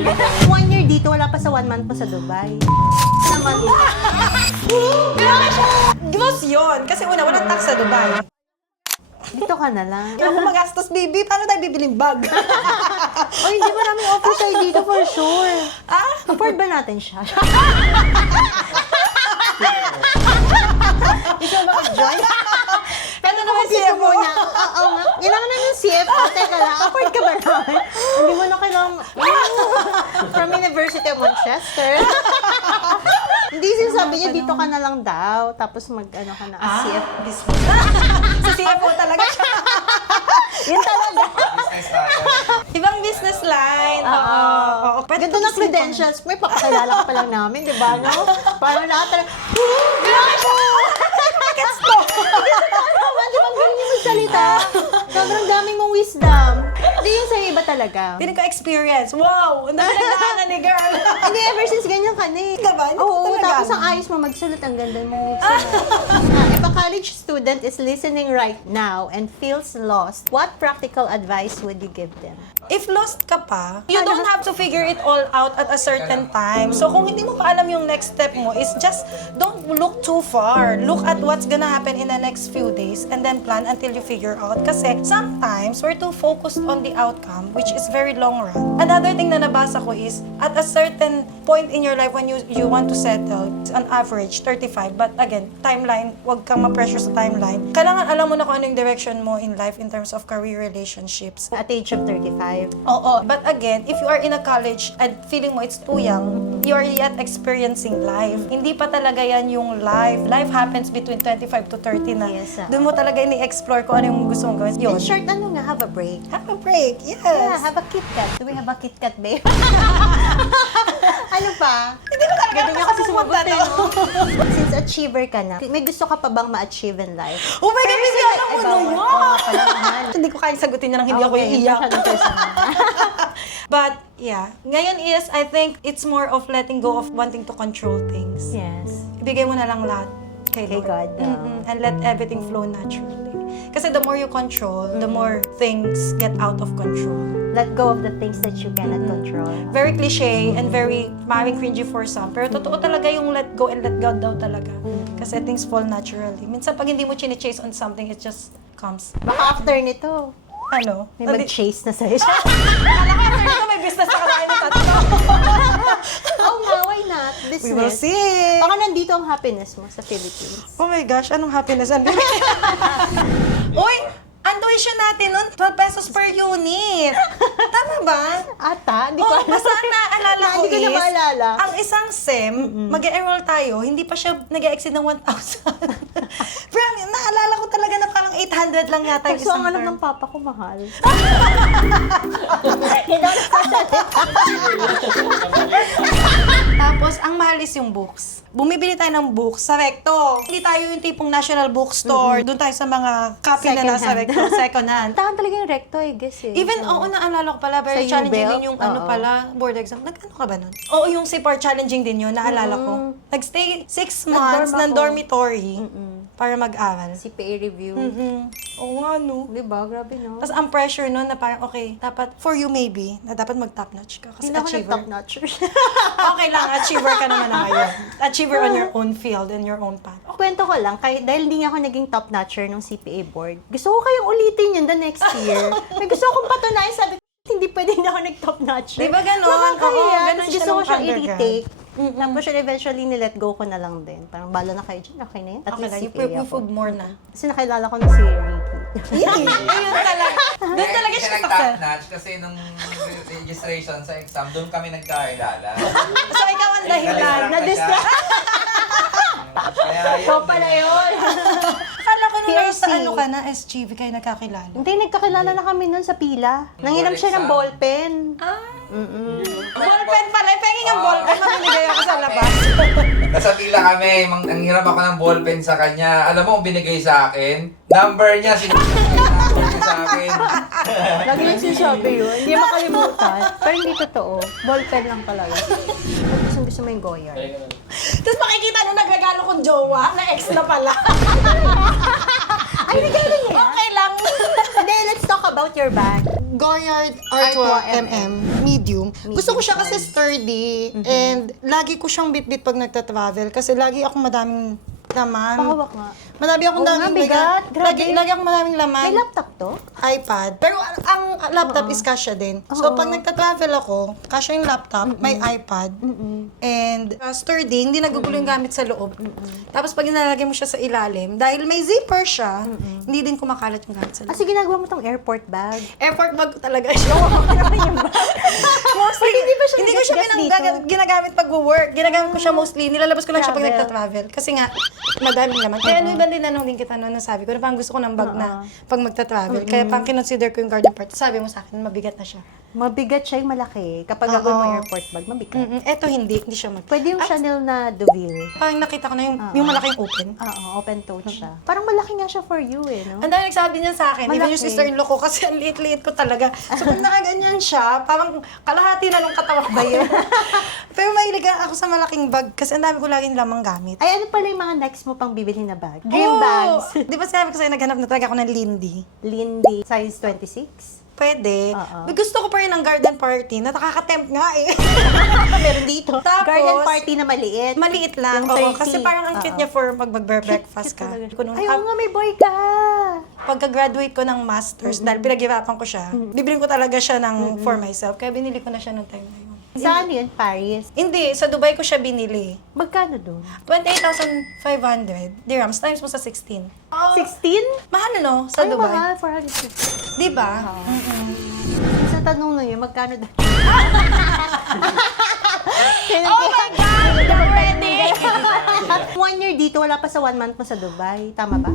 1 year dito, wala pa sa 1 month pa sa Dubai. Naman. Gross yun. Kasi una, walang tax sa Dubai. Dito ka na lang. Kaya kung magastos, baby, paano tayo bibiling bag? O, hindi maraming offer tayo dito for sure. Afford ba natin siya? Gusto mo ba join? Ano naman siya mo? Muna. Oo nga. Kailangan na ng CFO. Teka lang, afford ka ba namin? Hindi mo na kailangan. From University of Manchester. Hindi sinasabi niya, dito ka na lang daw. Tapos mag-ano ka na, CFO. Business. Sa CFO talaga siya. Yun talaga. Ibang business line. Oo. Pwede Ganda ng credentials. May papakilala ka pa lang namin, di ba? No? Parang lahat talaga, Gets ko. di ba galing yung magsalita? Sobrang daming mong wisdom. Hindi yung sa'yo iba talaga. Piling ko experience. Wow! Ang dami nagdaanan ni girl. Hindi, ever since ganyan ka na eh. Gaban? Oo, Talaga? tapos ang ayos mo magsulat, ang ganda mong sulat. If a college student is listening right now and feels lost, what practical advice would you give them? If lost ka pa, you don't have to figure it all out at a certain time. So kung hindi mo pa alam yung next step mo, is just don't look too far. Look at what's gonna happen in the next few days and then plan until you figure out. Kasi sometimes we're too focused on the outcome, which is very long run. Another thing na nabasa ko is, at a certain point in your life when you want to settle, it's on average 35, but again, timeline, wag kang ma-pressure sa timeline. Kailangan alam mo na kung ano yung direction mo in life in terms of career, relationships. At age of 35. Oo. But again, if you are in a college and feeling mo it's too young, you are yet experiencing life. Hindi pa talaga yan yung life. Life happens between 25 to 30 na. Yes, Doon mo talaga ini-explore kung ano yung gusto mong gawin. In Yun. short, ano nga, have a break. Have a break. Yes. Yeah, have a Kit Kat. Do we have a Kit Kat, babe? Ano pa? Hindi ko talaga Ganda niya kasi sumagot pumunta, eh, no? no? Since achiever ka na, may gusto ka pa bang ma-achieve in life? Oh my God, baby, alam mo na Oo nga pala, mahal. Hindi ko kayang sagutin niya nang hindi ako Okay, iiyak. masyadong personal. But, yeah. Ngayon is, I think, it's more of letting go of wanting to control things. Yes. Ibigay mo na lang lahat kay Kay Lord. God, And let everything flow naturally. Kasi the more you control, the more things get out of control. Let go of the things that you cannot control. Very cliche and very maring cringy for some. Pero totoo talaga yung let go and let God daw talaga. Kasi things fall naturally. Minsan pag hindi mo chine-chase on something, it just comes. Baka after nito, Ano? may mag-chase na sa'yo. Akala ko after nito may business na kalahin ng tatlo. Oo nga, why not? We will Business. see. Baka nandito ang happiness mo sa Philippines. Oh my gosh, anong happiness? Uy! Ang tuition natin nun, 12 pesos per unit. Tama ba? Ata, hindi ko Oo, basta ang naalala ko Hindi ko na is, maalala. ang isang SEM, mag-enroll tayo, hindi pa siya nag-exceed ng 1,000. Pero naalala ko talaga na parang 800 lang yata yung So, isang ang alam term. ng papa ko, mahal. Tapos, ang mahal is yung books. Bumibili tayo ng books sa Recto. Hindi tayo yung tipong national bookstore. Doon tayo sa mga copy na nasa Second hand. Recto, second hand. Tahan talaga yung recto, I guess eh. Even, oo, naalala ko pala, very Sa challenging UBEL? din yung ano Oo. pala, board exam. Nag-ano ka ba nun? Oo, yung CPR challenging din yun, naalala ko. Nag-stay 6 months ng Nag-dorm ako. dormitory para mag-aral. CPA review. Oo nga, no. Diba? Grabe, no? Tapos ang pressure nun na parang, okay, dapat, for you maybe, na dapat mag-top notch ka. Kasi Hindi ako achiever. nag-top notch. Okay lang, achiever ka naman na ngayon. Achiever on your own field and your own path. Kwento ko lang, kahit dahil hindi nga ako naging top notcher ng CPA board, gusto ko kayong ulitin yun the next year. May gusto akong patunayan, sabi ko, hindi pwede na ako nag-top notcher. Di ba ganon? Nakakahiya. Oo, ganon Tapos siya gusto ko nung siyang undergrad. i-retake. Tapos yun, eventually, nilet go ko na lang din. Parang bala na kayo dyan, okay na yun. At Okay least lang, you CPA ako. prove more na. Kasi nakilala ko na si Ricky. Ayun talaga. Doon talaga siya nag-top success. notch kasi nung registration sa exam, doon kami nagkakilala. So, ikaw ang dahilan. Na-distract. Kaya yun. So pala yun. Akala ko nung PRC. nasa ano ka na, SGV kayo nagkakilala. Hindi, nagkakilala na kami nun sa pila. Nangiram siya ng ballpen. Ballpen pala. Penging ang ballpen. Mamimigay ako sa labas. Nasa pila kami, ang hirap ako ng ballpen sa kanya. Alam mo, ang binigay sa akin, number niya, sa akin. Lagi lang sinasabi yun. Hindi makalimutan. Pero hindi totoo. Ballpen lang talaga. Gusto mo yung Goyard. Tapos makikita nung nagregalo kong jowa, na ex na pala. Ay, nagano niya? Okay lang. Hindi, let's talk talk about your bag. Goyard Artois Artois MM, medium. Gusto ko siya kasi sturdy and lagi ko siyang bit-bit pag nagta-travel kasi lagi akong madaming laman. Pakawak nga. Madami akong Oo nga, daming bigat. Grabe. Lagi akong madaming laman. May laptop to? iPad. Pero ang laptop is kasya din. So, pag nagta-travel ako, kasya yung laptop, may iPad, and sturdy, hindi nagugulo yung gamit sa loob. Tapos, pag inalagay mo siya sa ilalim, dahil may zipper siya, hindi din kumakalat yung gamit sa loob. Kasi ginagawa mo tong airport bag. Airport bag ko talaga siya. Mostly, Hindi ba siya hindi ko siya naggas-gas dito? ginagamit pag work. Ginagamit ko siya mostly. Nilalabas ko lang siya pag Travel. nagta-travel. Kasi nga, madaming laman. Kaya ano iba din tanong din kita noon na sabi ko, na parang gusto ko ng bag na pag magta-travel. Kaya parang kinonsider ko yung garden part. Sabi mo sa akin, mabigat na siya. Mabigat siya yung malaki. Kapag gagawin mo airport bag, mabigat. Eto hindi siya mag... Pwede yung Chanel na Deauville. Parang nakita ko na yung malaking open. Oo, open tote siya. Parang malaki nga siya for you eh, no? Ang dami nagsabi niya sa akin, even Malaki. yung sister-in-law ko, kasi ang liit-liit ko talaga. So, pag nakaganyan siya, parang kalahati na nung katawan ba yun? Pero mahilig ako sa malaking bag kasi ang dami ko laging lamang gamit. Ay, ano pala yung mga next mo pang bibili na bag? Dream Oo! bags. Di ba sinabi ko sa'yo, naghanap na talaga ako ng Lindy? Lindy, size 26. Pwede. Oo. May gusto ko pa rin ng garden party na nakaka-tempt nga eh. Meron dito. Tapos, Garden party na maliit. Maliit lang. Yung Oo, 30. kasi parang ang cute niya for mag-breakfast ka. Ay, Kung nung- oo nga, may boy ka. Pagka-graduate ko ng master's, dahil pinaghirapan ko siya, bibilin ko talaga siya ng for myself. Kaya binili ko na siya nung time na yun. Saan yun? Paris? Hindi, sa Dubai ko siya binili. Magkano doon? 28,500 dirhams times mo sa 16. 16? Mahal no, sa Ay, Dubai. mahal. 450. Di ba? Sa tanong na yun, magkano doon? Oh my God! Already! 1 year dito, wala pa sa 1 month mo sa Dubai. Tama ba?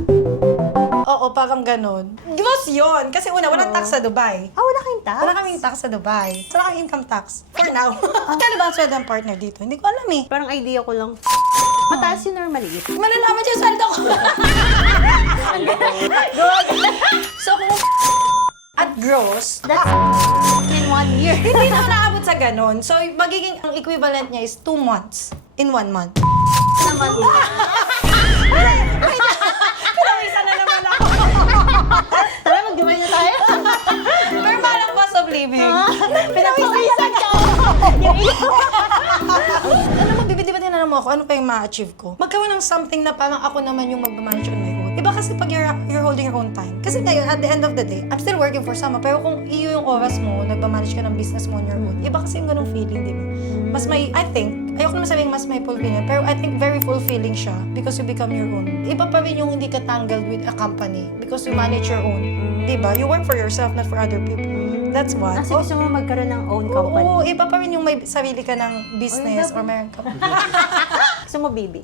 Oo, parang ganun. Gross yun! Kasi una, walang tax sa Dubai. Ah, wala kayong tax? Wala kaming tax sa Dubai. Wala kaming income tax. For now. Kano ba ang sweldo ng partner dito? Hindi ko alam eh. Parang idea ko lang. Mataas yun or maliit? Malalaman dyan yung sweldo ko. So kung at gross, That's in 1 year. hindi naman naabot sa ganun. So magiging ang equivalent niya is 2 months in 1 month. Naman. Pinawisan na naman ako. Tara, mag-Dubai na tayo. Pero parang cost of living. Pinawisan ka. Alam mo, bibidi-bidi na naman ako, ano pa yung ma-achieve ko? Magkaroon ng something na parang ako naman yung mag-manage on my own. Iba kasi pag you're holding your own time. Kasi ngayon, at the end of the day, I'm still working for someone. Pero kung iyo yung oras mo, nagmamanage ka ng business mo on your own, iba kasi yung ganung feeling, di ba? Mas may, I think, ayoko naman sabihin mas may fulfilling, pero I think very fulfilling siya because you become your own. Iba pa rin yung hindi ka tangled with a company because you manage your own. Di ba? You work for yourself, not for other people. That's what. Kasi gusto mo magkaroon ng own company. Oo, iba pa rin yung may sarili ka ng business or meron ka. Gusto mo, baby.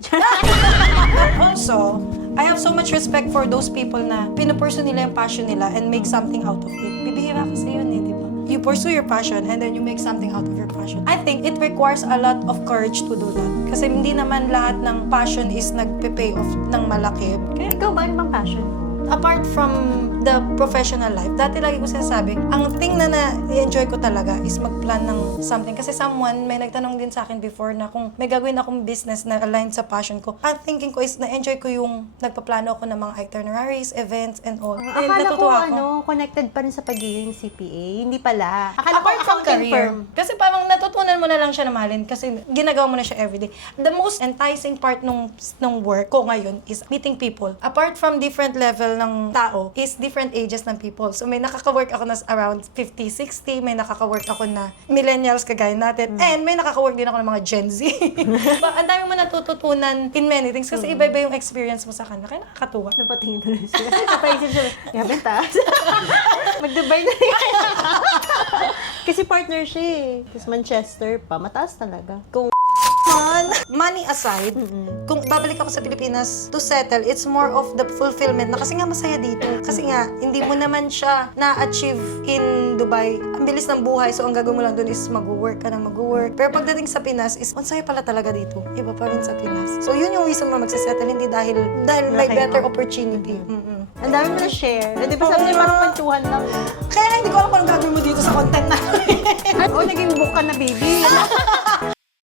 Also, I have so much respect for those people na pinupursue nila yung passion nila and make something out of it. Bibihira kasi yun eh, di ba? You pursue your passion and then you make something out of your passion. I think it requires a lot of courage to do that. Kasi hindi naman lahat ng passion is nagpe-pay off ng malaki. Kaya Ikaw ba, ano bang passion? apart from the professional life, dati lagi ko sinasabi, ang thing na na-enjoy ko talaga is mag-plan ng something. Kasi someone, may nagtanong din sa akin before na kung may gagawin akong business na aligned sa passion ko, ang thinking ko is na-enjoy ko yung nagpaplano ako ng mga itineraries, events, and all. Dahil Akala ko, natutuwa ako. connected pa rin sa pagiging CPA. Hindi pala. Akala ko Apart from accounting career. firm. Kasi parang natutunan mo na lang siya na mahalin kasi ginagawa mo na siya everyday. The most enticing part nung work ko ngayon is meeting people. Apart from different level ng tao, is different ages ng people. So may nakaka-work ako na around 50, 60, may nakaka-work ako na millennials kagaya natin, and may nakaka-work din ako ng mga Gen Z. Ang dami mo natututunan in many things kasi iba-iba yung experience mo sa kanila. Kaya nakakatuwa. Napatingin tuloy siya. Napaisip siya, yabe taas. Mag-Dubai na rin. Kasi partner siya eh. Tapos Manchester pa, mataas talaga. Kung Money aside, kung babalik ako sa Pilipinas to settle, it's more of the fulfillment na kasi nga masaya dito. Kasi nga, hindi mo naman siya na-achieve in Dubai. Ang bilis ng buhay, so ang gagawin mo lang doon is mag-work ka na mag-work. Pero pagdating sa Pinas is, ang saya pala talaga dito. Iba pa rin sa Pinas. So yun yung reason mo magsasettle, hindi dahil may better opportunity. ang dami mo na share. Hindi pa sabi niya parang kwentuhan lang. Kaya hindi ko alam kung anong gagawin mo dito sa content namin. O, naging book ka na, baby.